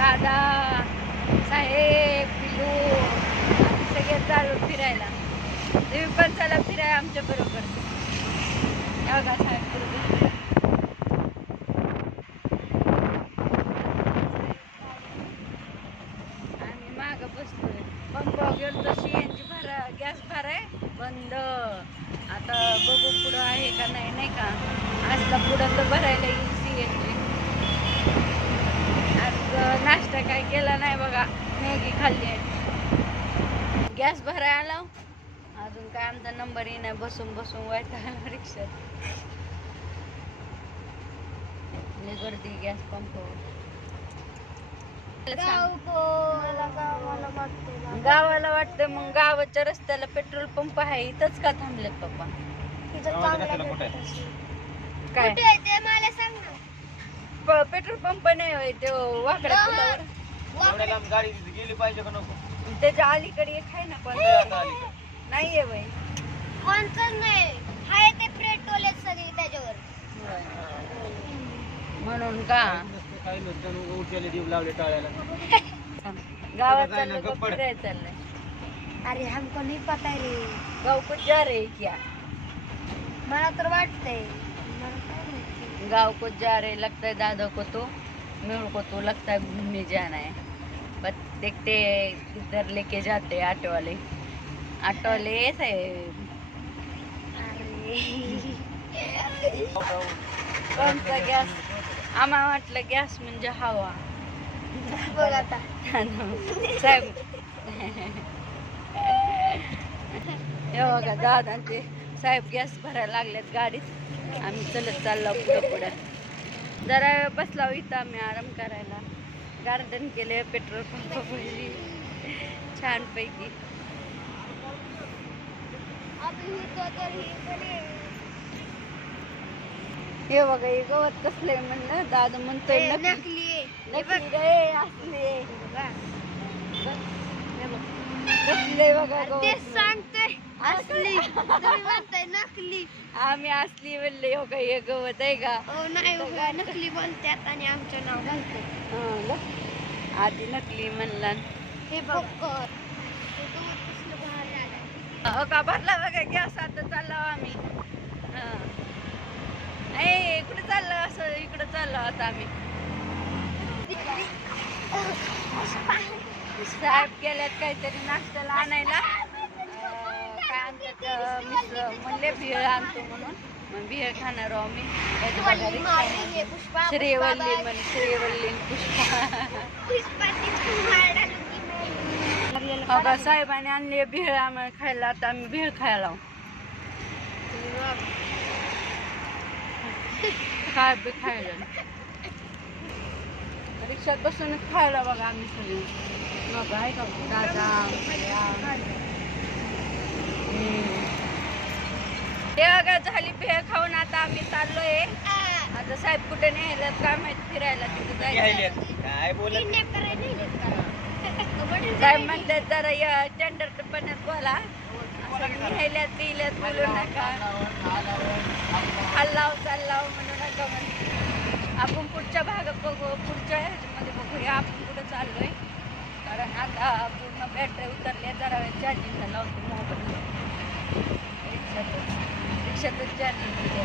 दादा साहेब पिलू आम्ही सगळे चालू फिरायला. तुम्ही पण चला फिराय आमच्या बरोबर. बघा साहेब बरोबर. आम्ही माग बसतोय पंप गेलो तर सीएनजी भरा गॅस भराय बंद. आता बघू पुढं आहे का नाही नाही का? असला पुढं तर भरायला येईल. केला नाही बघा मॅगी खाल्ली आहे. गॅस भराय आला अजून काय आमचा नंबर नाही बसून बसून व्हायचा रिक्षात गर्दी गॅस पंपावर गावाला वाटतं मग गावाच्या रस्त्याला पेट्रोल पंप आहे इथंच का थांबलेत पप्पा? काय? पेट्रोल पंप नाही ते वाकड्या गाडी गेली पाहिजे का नको? त्याच्या अलीकडे एक आहे ना पण कुठे आता अलीकडे? नाहीये बाई. कोणतंच नाही. हाय ते पेट्रोल सगळी त्याच्यावर. म्हणून का? नसतं, काही नसतं मग उठलेले जीव लावले टाळ्याला गावात चाललं का गप्पड. फिरायला चाललंय? अरे हमको नहीं पता है रे. गाव कुछ जा हैं क्या मला तर वाटतंय. मला काय माहिती. गांव को जा रहे लगता है दादा को तो मेरे को तो लगता है घूमने जाना है बस देखते किधर लेके जाते ऑटो वाले. ऑटो वाले ऐसे अरे. कोणता गॅस? आम्हाला वाटलं गॅस म्हणजे हवा. बघ आता. साहेब. हे बघा दादा ते साहेब गॅस भरायला लागल्यात गाडीत. आम्ही चलत चाललो पुढं पुढं. जरा वेळ बसला इथं आम्ही आराम करायला. गार्डन केले पेट्रोल पंप भरली छानपैकी आपली ही ही. हे बघा हे गवत कसलंय म्हणलं दादा म्हणतोय नकली असले बघा. कसले असली. तुम्ही म्हणताय नकली. आम्ही असली म्हणले हो का हे गवत आहे का? हो नाही हो का, नकली बोलतात आणि आमचं नाव घालतो हं. आधी नकली म्हणला. हे बघ. हे का भरला बघा गॅस आता चाललो आम्ही. हं. ए कुठे चाललो? असं इकडे चाललो आता आम्ही. साहेब गेल्यात काहीतरी नाश्त्याला आणायला. आणतात म्हणले भेळ आणतो म्हणून. मग भेळ खाणार आहो पुष्पा श्रीवल्ली म्हण श्रीवल्ली पुष्पा. साहेबांनी आणली भेळ आम्हाला खायला आता आम्ही भेळ खायला. काय बी खायला? रिक्षात बसूनच खायला बघा आम्ही सगळे. मग आहे का दादा या. हम्म. ते बघा झाली भेळ खाऊन आता आम्ही चाललोय. आता साहेब कुठे नेल्यात काय माहिती? फिरायला तिथे. जायचं काय बोलत? साहेब म्हणतात जरा या टेंडर पण्यात बोला. असं नेल्यात दिल्यात बोलू नका. हल्लाव चाललाव म्हणू नका म्हणे आपण पुढच्या भागात बघू पुढच्या ह्याच्यामध्ये बघूया आपण कुठं चाललोय. कारण आता पूर्ण बॅटरी उतरल्या जरा वेळ चार्जिंगला लावतो मोबाईल చతుర్థి